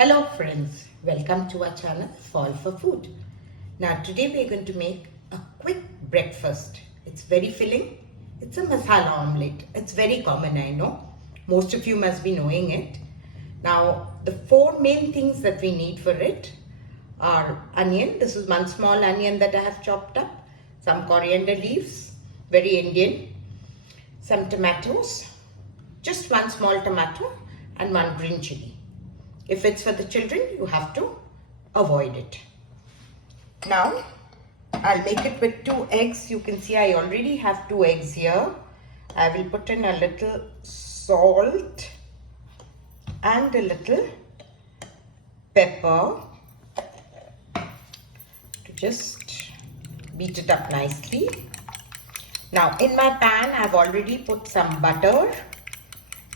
Hello friends, welcome to our channel Fall for Food. Now today we are going to make a quick breakfast. It's very filling. It's a masala omelette. It's very common, I know. Most of you must be knowing it. Now the four main things that we need for it are onion. This is one small onion that I have chopped up. Some coriander leaves, very Indian. Some tomatoes, just one small tomato and one green chili. If it's for the children, you have to avoid it. Now, I'll make it with 2 eggs. You can see I already have 2 eggs here. I will put in a little salt and a little pepper to just beat it up nicely. Now, in my pan, I've already put some butter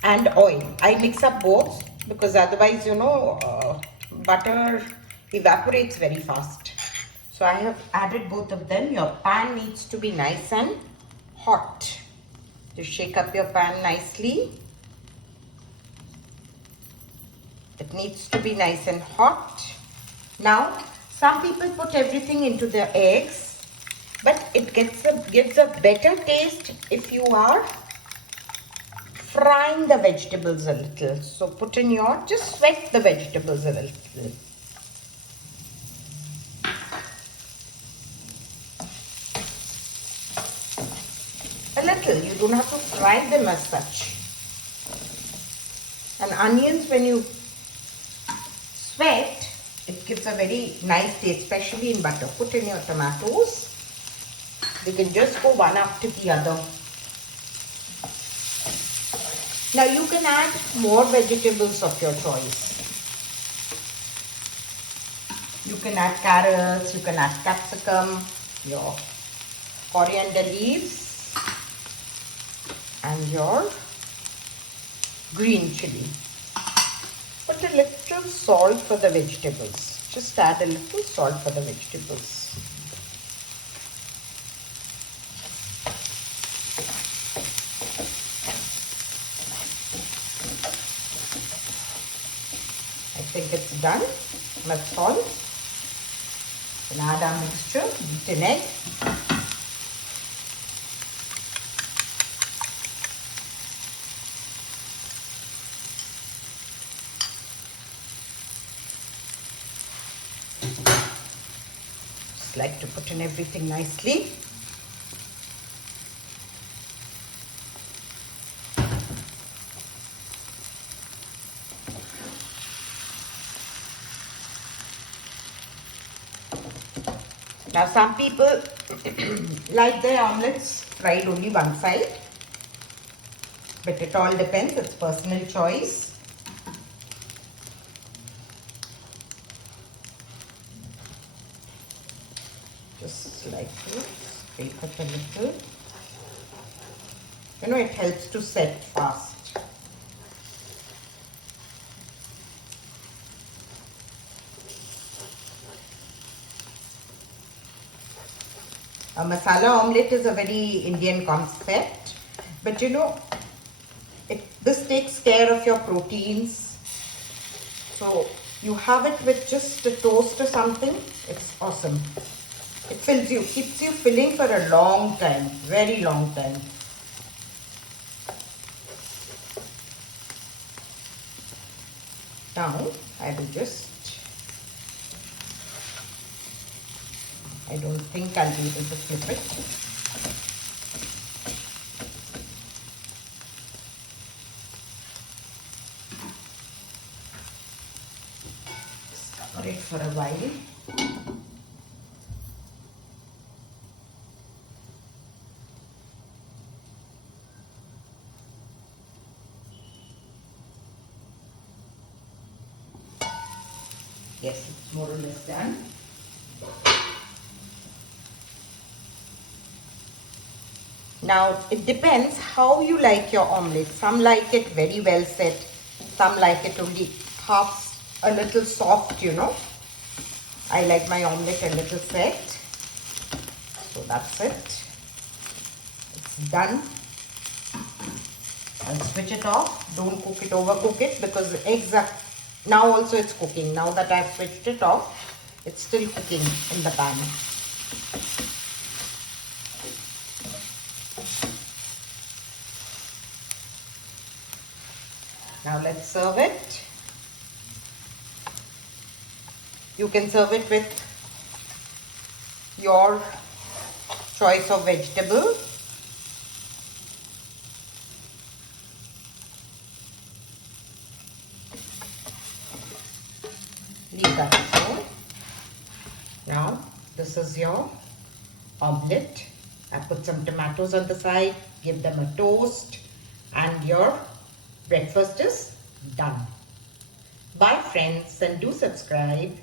and oil. I mix up both because otherwise, butter evaporates very fast. So I have added both of them. Your pan needs to be nice and hot. Just shake up your pan nicely. It needs to be nice and hot. Now, some people put everything into their eggs, but it gives a better taste if you are frying the vegetables a little. So put in just sweat the vegetables a little. A little, you don't have to fry them as such. And onions, when you sweat, it gives a very nice taste, especially in butter. Put in your tomatoes. They can just go one after the other. Now you can add more vegetables of your choice. You can add carrots, you can add capsicum, your coriander leaves and your green chili. Put a little salt for the vegetables. Just add a little salt for the vegetables. I think it's done. That's all. Then add our mixture, beat an egg. Just like to put in everything nicely. Now some people like their omelettes fried only one side, but it all depends, it's personal choice. Just like to scrape it a little. It helps to set fast. A masala omelette is a very Indian concept, but this takes care of your proteins. So you have it with just a toast or something, it's awesome. It fills you, keeps you filling for a long time, very long time. Now I don't think I'll be able to flip it. Just cover it for a while. Yes, it's more or less done. Now, it depends how you like your omelette. Some like it very well set. Some like it only a little soft, I like my omelette a little set. So that's it. It's done. I'll switch it off. Don't cook it, overcook it, because the eggs are Now also it's cooking. Now that I've switched it off, it's still cooking in the pan. Now let's serve it. You can serve it with your choice of vegetable. Leave that aside. Now this is your omelette. I put some tomatoes on the side, give them a toast, and your breakfast is done. Bye friends, and do subscribe.